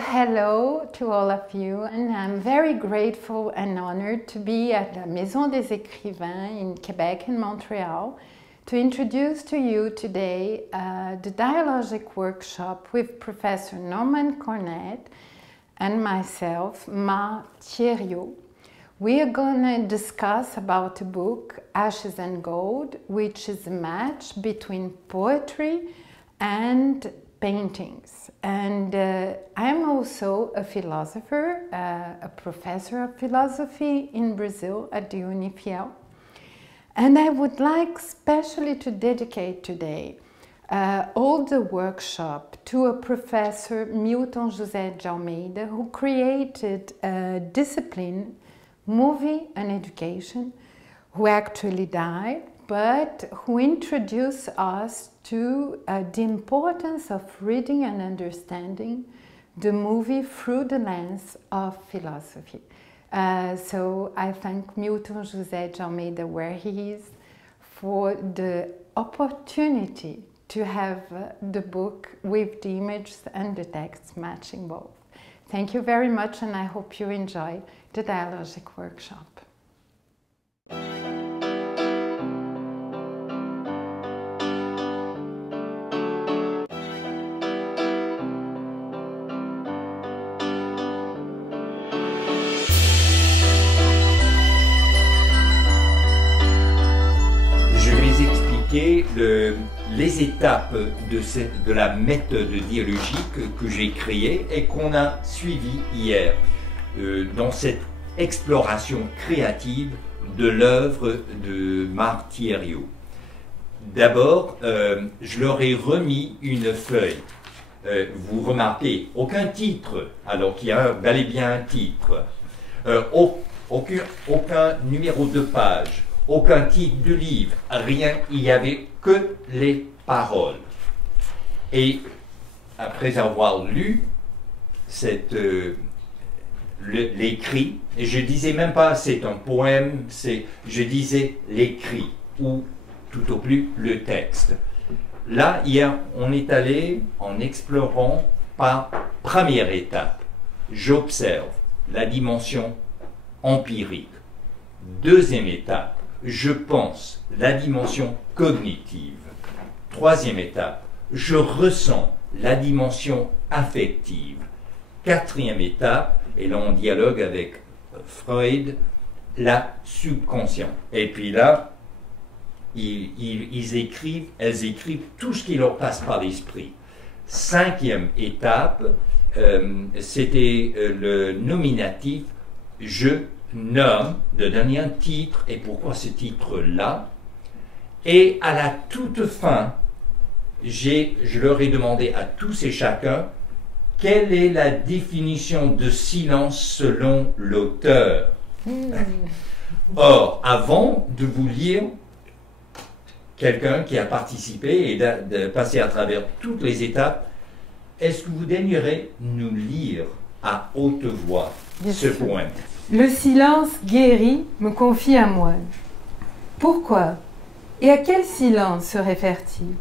Hello to all of you, and I'm very grateful and honored to be at the Maison des Écrivains in Quebec and Montreal to introduce to you today the Dialogic workshop with Professor Norman Cornett and myself, Mar Thierriot. We are going to discuss about the book Ashes and Gold, which is a match between poetry and paintings. And I'm also a philosopher, a professor of philosophy in Brazil at the Unifiel. And I would like especially to dedicate today all the workshop to a professor, Milton José de Almeida, who created a discipline, movie and education, who actually died, but who introduced us to the importance of reading and understanding the movie through the lens of philosophy. So I thank Milton José de Almeida, where he is, for the opportunity to have the book with the images and the text matching both. Thank you very much, and I hope you enjoy the Dialogic workshop. Les étapes de la méthode dialogique que j'ai créée et qu'on a suivie hier dans cette exploration créative de l'œuvre de Mar Thierriot. D'abord, je leur ai remis une feuille. Vous remarquez, aucun titre, alors qu'il y a bel et bien un titre, aucun numéro de page, aucun titre de livre, rien, il n'y avait que les paroles. Et après avoir lu l'écrit, et je disais même pas c'est un poème, je disais l'écrit, ou tout au plus le texte. Là, hier, on est allé en explorant par première étape. J'observe la dimension empirique. Deuxième étape, je pense la dimension cognitive. Troisième étape, je ressens la dimension affective. Quatrième étape, et là on dialogue avec Freud, la subconsciente. Et puis là, elles écrivent tout ce qui leur passe par l'esprit. Cinquième étape, c'était le nominatif, je nomme, de donner un titre, et pourquoi ce titre-là. Et à la toute fin, je leur ai demandé à tous et chacun quelle est la définition de silence selon l'auteur. Or, avant de vous lire, quelqu'un qui a participé et de passer à travers toutes les étapes, est-ce que vous daignerez nous lire à haute voix ce poème? Le silence guéri me confie à moi. Pourquoi? Et à quel silence se réfère-t-il?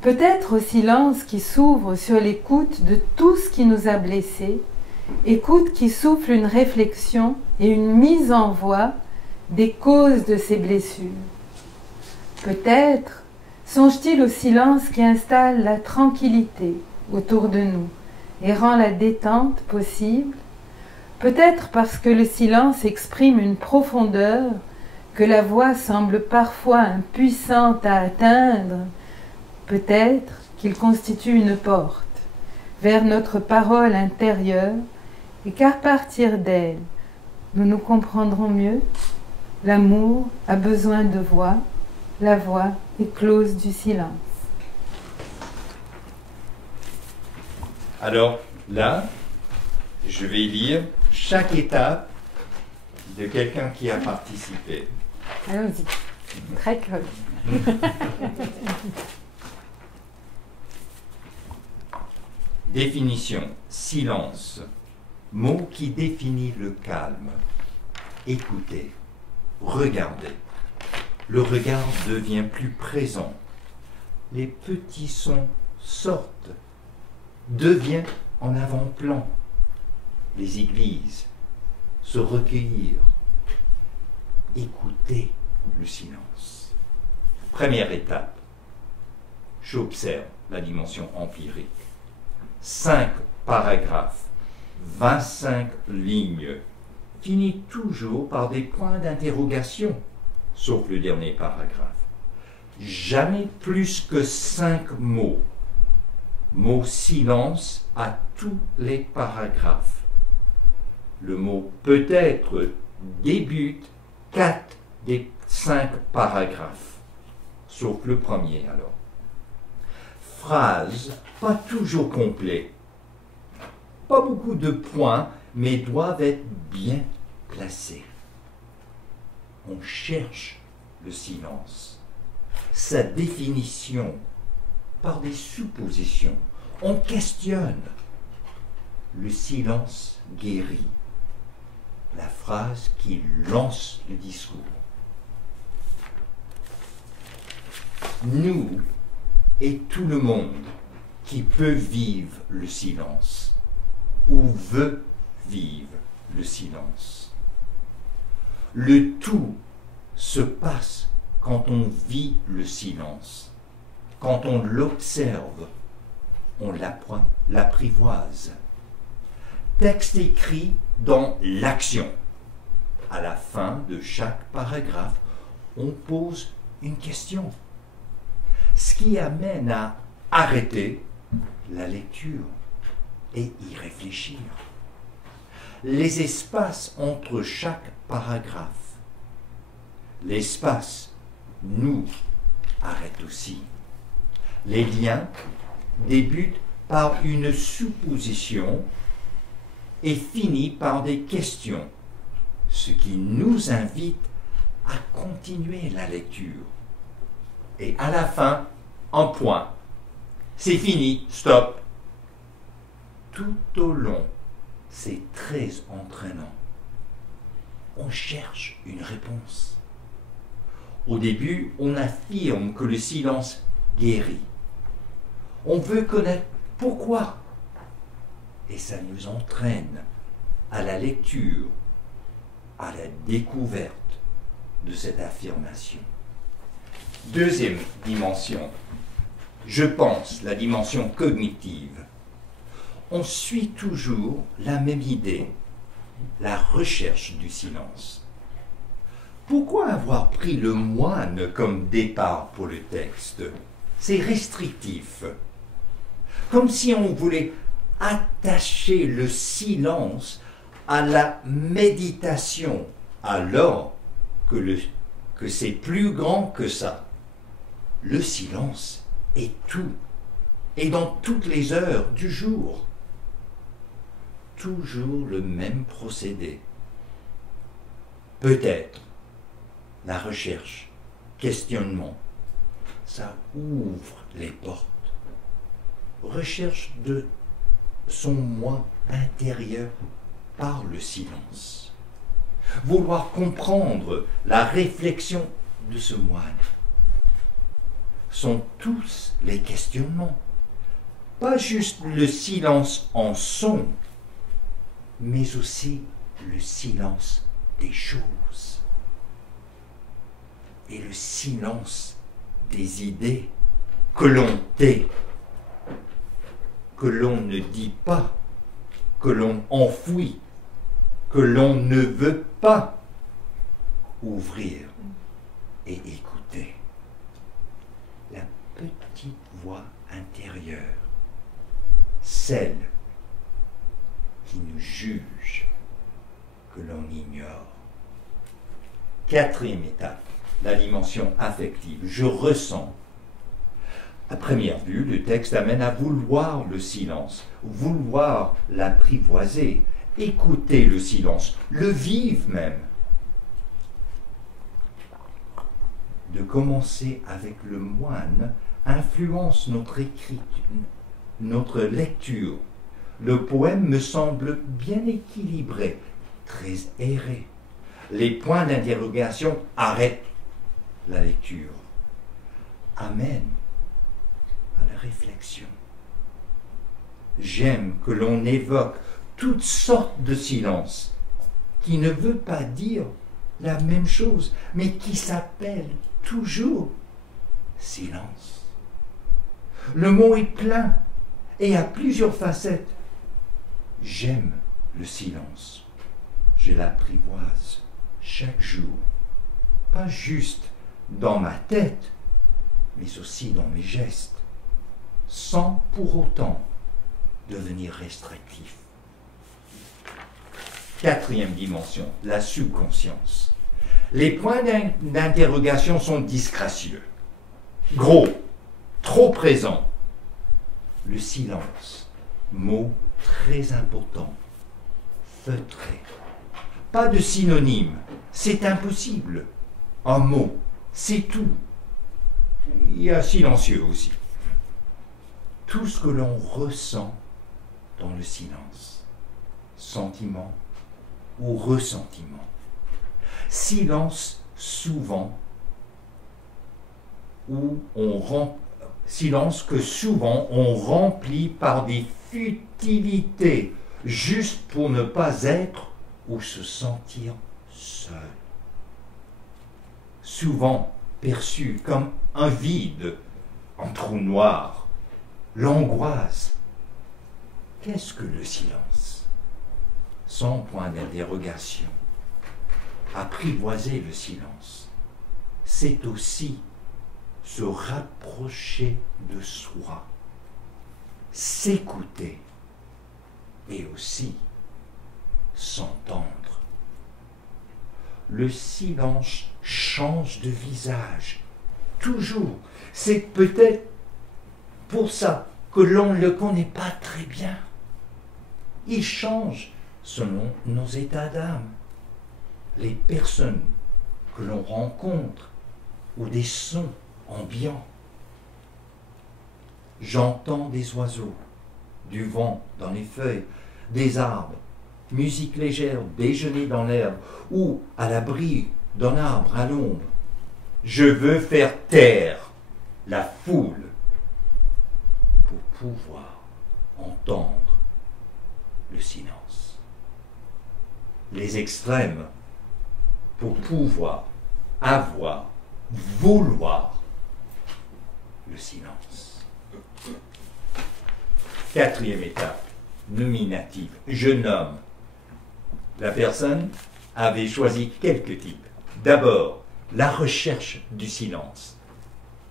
Peut-être au silence qui s'ouvre sur l'écoute de tout ce qui nous a blessés, écoute qui souffle une réflexion et une mise en voix des causes de ces blessures. Peut-être songe-t-il au silence qui installe la tranquillité autour de nous et rend la détente possible. Peut-être parce que le silence exprime une profondeur que la voix semble parfois impuissante à atteindre. Peut-être qu'il constitue une porte vers notre parole intérieure et qu'à partir d'elle, nous nous comprendrons mieux. L'amour a besoin de voix, la voix éclose du silence. Alors là, je vais lire chaque étape de quelqu'un qui a participé. Allons-y. Très curieux. Définition, silence, mot qui définit le calme. Écoutez, regardez. Le regard devient plus présent. Les petits sons sortent. Devient en avant-plan les églises, se recueillir, écouter le silence. Première étape, j'observe la dimension empirique. 5 paragraphes, 25 lignes, finit toujours par des points d'interrogation, sauf le dernier paragraphe. Jamais plus que 5 mots. Mot silence à tous les paragraphes. Le mot peut-être débute 4 des 5 paragraphes, sauf le premier alors. Phrase pas toujours complet. Pas beaucoup de points, mais doivent être bien placés. On cherche le silence, sa définition par des suppositions. On questionne. Le silence guérit. La phrase qui lance le discours. Nous et tout le monde qui peut vivre le silence ou veut vivre le silence. Le tout se passe quand on vit le silence. Quand on l'observe, on l'apprivoise. Texte écrit dans l'action. À la fin de chaque paragraphe, on pose une question. Ce qui amène à arrêter la lecture et y réfléchir. Les espaces entre chaque paragraphe. L'espace nous arrête aussi. Les liens débutent par une supposition et finissent par des questions, ce qui nous invite à continuer la lecture. Et à la fin, un point. C'est fini, stop. Tout au long, c'est très entraînant. On cherche une réponse. Au début, on affirme que le silence guérit. On veut connaître pourquoi. Et ça nous entraîne à la lecture, à la découverte de cette affirmation. Deuxième dimension, je pense la dimension cognitive. On suit toujours la même idée, la recherche du silence. Pourquoi avoir pris le moine comme départ pour le texte? C'est restrictif. Comme si on voulait attacher le silence à la méditation, alors que c'est plus grand que ça. Le silence est tout, et dans toutes les heures du jour. Toujours le même procédé. Peut-être la recherche, questionnement, ça ouvre les portes. Recherche de son moi intérieur par le silence. Vouloir comprendre la réflexion de ce moine sont tous les questionnements. Pas juste le silence en son, mais aussi le silence des choses et le silence des idées que l'on tait, que l'on ne dit pas, que l'on enfouit, que l'on ne veut pas ouvrir et écouter. La petite voix intérieure, celle qui nous juge, que l'on ignore. Quatrième étape, la dimension affective. Je ressens. À première vue, le texte amène à vouloir le silence, vouloir l'apprivoiser, écouter le silence, le vivre même. De commencer avec le moine influence notre écriture, notre lecture. Le poème me semble bien équilibré, très aéré. Les points d'interrogation arrêtent la lecture, amènent à la réflexion. J'aime que l'on évoque toutes sortes de silences qui ne veut pas dire la même chose, mais qui s'appelle toujours silence. Le mot est plein et a plusieurs facettes. J'aime le silence. Je l'apprivoise chaque jour, pas juste dans ma tête, mais aussi dans mes gestes, sans pour autant devenir restrictif. Quatrième dimension, la subconscience. Les points d'interrogation sont disgracieux, gros, trop présents. Le silence, mot très important, feutré. Pas de synonyme, c'est impossible. Un mot, c'est tout. Il y a silencieux aussi. Tout ce que l'on ressent dans le silence, sentiment ou ressentiment. Silence souvent silence que souvent on remplit par des futilités, juste pour ne pas être ou se sentir seul. Souvent perçu comme un vide, un trou noir, l'angoisse. Qu'est-ce que le silence? Sans point d'interrogation. Apprivoiser le silence, c'est aussi se rapprocher de soi, s'écouter et aussi s'entendre. Le silence change de visage, toujours. C'est peut-être pour ça que l'on ne le connaît pas très bien. Il change selon nos états d'âme, les personnes que l'on rencontre ou des sons ambiants. J'entends des oiseaux, du vent dans les feuilles, des arbres, musique légère, déjeuner dans l'herbe ou à l'abri d'un arbre à l'ombre. Je veux faire taire la foule pour pouvoir entendre le silence. Les extrêmes pour pouvoir avoir, vouloir le silence. Quatrième étape, nominative. Je nomme. La personne avait choisi quelques types. D'abord, la recherche du silence.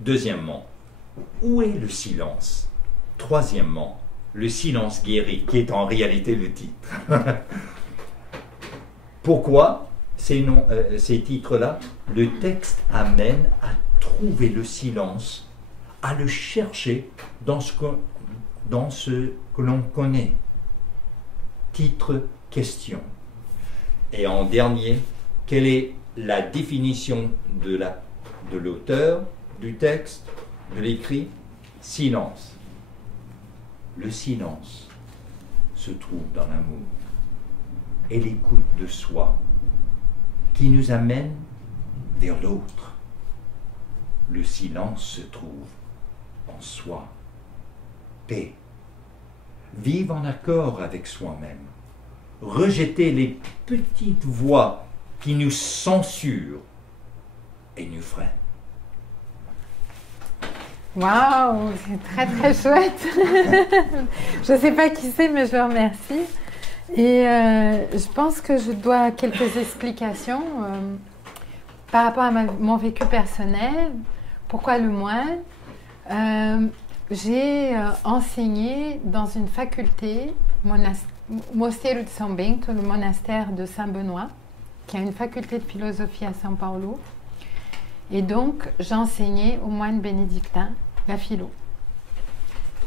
Deuxièmement, où est le silence? Troisièmement, le silence guéri, qui est en réalité le titre. Pourquoi ces titres-là? Le texte amène à trouver le silence, à le chercher dans ce que l'on connaît. Titre, question. Et en dernier, quelle est la définition de l'auteur, du texte, de l'écrit? Silence. Le silence se trouve dans l'amour et l'écoute de soi qui nous amène vers l'autre. Le silence se trouve en soi. Paix. Vivre en accord avec soi-même. Rejeter les petites voix qui nous censurent et nous freinent. Waouh, c'est très très chouette. Je ne sais pas qui c'est, mais je le remercie. Et je pense que je dois quelques explications par rapport à mon vécu personnel. Pourquoi le moine? J'ai enseigné dans une faculté, Mosteiro de São Bento, le monastère de Saint-Benoît, qui a une faculté de philosophie à São Paulo. Et donc, j'enseignais aux moines bénédictins la philo.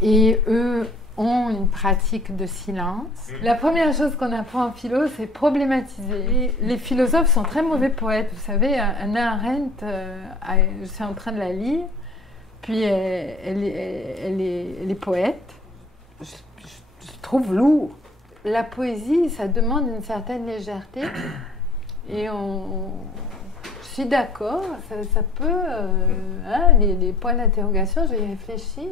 Et eux ont une pratique de silence. La première chose qu'on apprend en philo, c'est problématiser. Les philosophes sont très mauvais poètes. Vous savez, Hannah Arendt, je suis en train de la lire, puis elle est poète. Je trouve lourd. La poésie, ça demande une certaine légèreté. Et je suis d'accord, ça peut... les points d'interrogation, je vais y réfléchir.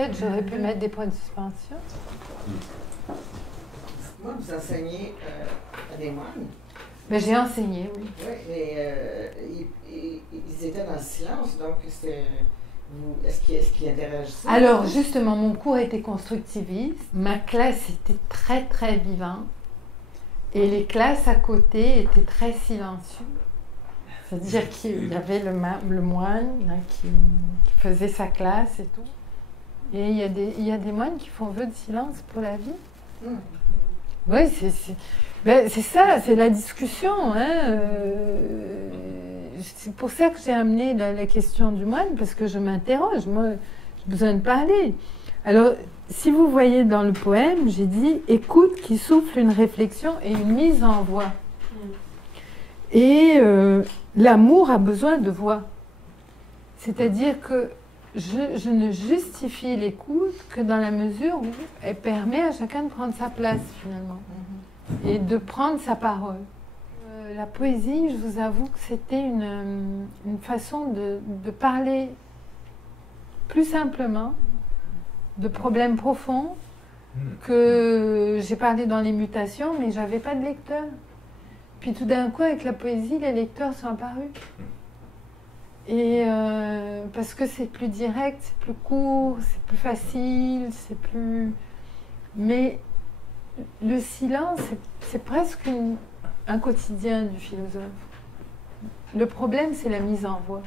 Peut-être j'aurais pu mettre des points de suspension. Moi, vous enseignez à des moines. Mais j'ai enseigné, oui. Oui, mais ils étaient dans le silence, donc c'est... Est-ce qu'ils interagissaient? Alors, justement, mon cours était constructiviste. Ma classe était très, très vivante. Et les classes à côté étaient très silencieuses. C'est-à-dire qu'il y avait le moine là, qui faisait sa classe et tout. Et il y a des moines qui font vœu de silence pour la vie. Oui, c'est ça, c'est la discussion. Hein. C'est pour ça que j'ai amené la question du moine, parce que je m'interroge. Moi, j'ai besoin de parler. Alors, si vous voyez dans le poème, j'ai dit « écoute qui souffle une réflexion et une mise en voix ». Et l'amour a besoin de voix. C'est-à-dire que je ne justifie l'écoute que dans la mesure où elle permet à chacun de prendre sa place, finalement, et de prendre sa parole. La poésie, je vous avoue que c'était une façon de parler plus simplement de problèmes profonds que j'ai parlé dans les mutations, mais j'avais pas de lecteur. Puis tout d'un coup, avec la poésie, les lecteurs sont apparus. Et parce que c'est plus direct, c'est plus court, c'est plus facile, c'est plus... Mais le silence, c'est presque un quotidien du philosophe. Le problème, c'est la mise en voix.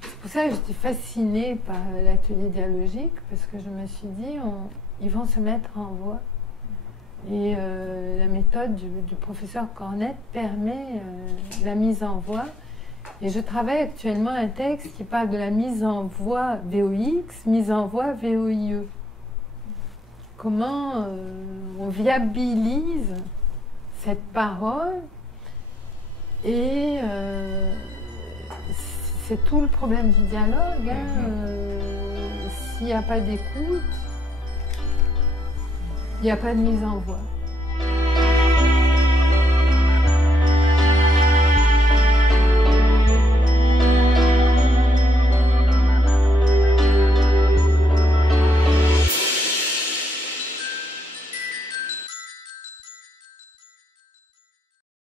C'est pour ça que j'étais fascinée par l'atelier dialogique, parce que je me suis dit, ils vont se mettre en voix. Et la méthode du professeur Cornette permet la mise en voix. Et je travaille actuellement un texte qui parle de la mise en voix VOX, mise en voix VOIE. Comment on viabilise cette parole, et c'est tout le problème du dialogue. S'il n'y a pas d'écoute, il n'y a pas de mise en voix.